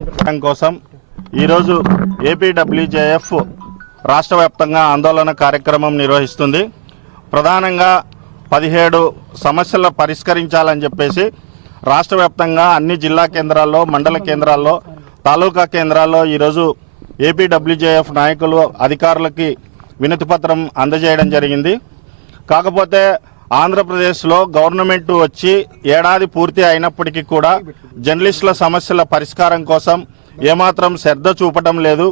చేయడం కోసం ఈరోజు ఏపీడబ్ల్యూజేఎఫ్ రాష్ట్ర వ్యాప్తంగా ఆందోళన కార్యక్రమం నిర్వహిస్తుంది. ప్రధానంగా పదిహేడు సమస్యలు పరిష్కరించాలని చెప్పేసి రాష్ట్ర వ్యాప్తంగా అన్ని జిల్లా కేంద్రాల్లో మండల కేంద్రాల్లో తాలూకా కేంద్రాల్లో ఈరోజు ఏపీడబ్ల్యూజేఎఫ్ నాయకులు అధికారులకి వినతి పత్రం అందజేయడం జరిగింది. కాకపోతే ఆంధ్రప్రదేశ్లో గవర్నమెంట్ వచ్చి ఏడాది పూర్తి అయినప్పటికీ కూడా జర్నలిస్టుల సమస్యల పరిష్కారం కోసం ఏమాత్రం శ్రద్ధ చూపటం లేదు.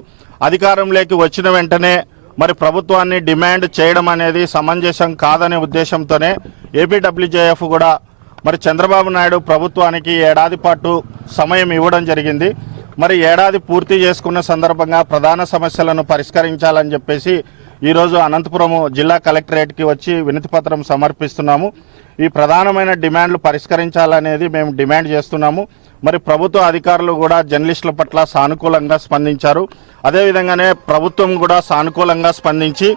అధికారంలోకి వచ్చిన వెంటనే మరి ప్రభుత్వాన్ని డిమాండ్ చేయడం అనేది సమంజసం కాదనే ఉద్దేశంతోనే ఏపీడబ్ల్యూజేఎఫ్ కూడా మరి చంద్రబాబు నాయుడు ప్రభుత్వానికి ఏడాది పాటు సమయం ఇవ్వడం జరిగింది. మరి ఏడాది పూర్తి చేసుకున్న సందర్భంగా ప్రధాన సమస్యలను పరిష్కరించాలని చెప్పేసి ఈరోజు అనంతపురం జిల్లా కలెక్టరేట్కి వచ్చి వినతిపత్రం సమర్పిస్తున్నాము. ఈ ప్రధానమైన డిమాండ్లు పరిష్కరించాలనేది మేము డిమాండ్ చేస్తున్నాము. మరి ప్రభుత్వ అధికారులు కూడా జర్నలిస్టుల పట్ల సానుకూలంగా స్పందించారు. అదేవిధంగానే ప్రభుత్వం కూడా సానుకూలంగా స్పందించి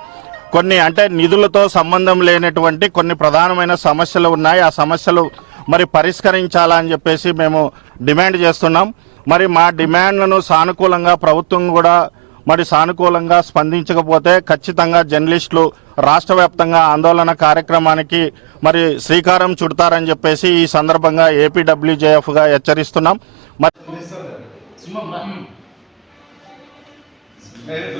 కొన్ని అంటే నిధులతో సంబంధం లేనటువంటి కొన్ని ప్రధానమైన సమస్యలు ఉన్నాయి. ఆ సమస్యలు మరి పరిష్కరించాలని చెప్పేసి మేము డిమాండ్ చేస్తున్నాం. మరి మా డిమాండ్లను సానుకూలంగా ప్రభుత్వం కూడా మరి సానుకూలంగా స్పందించకపోతే ఖచ్చితంగా జర్నలిస్టులు రాష్ట్ర వ్యాప్తంగా ఆందోళన కార్యక్రమానికి మరి శ్రీకారం చుడతారని చెప్పేసి ఈ సందర్భంగా ఏపీడబ్ల్యూజేఎఫ్గా హెచ్చరిస్తున్నాం. మరి లేదు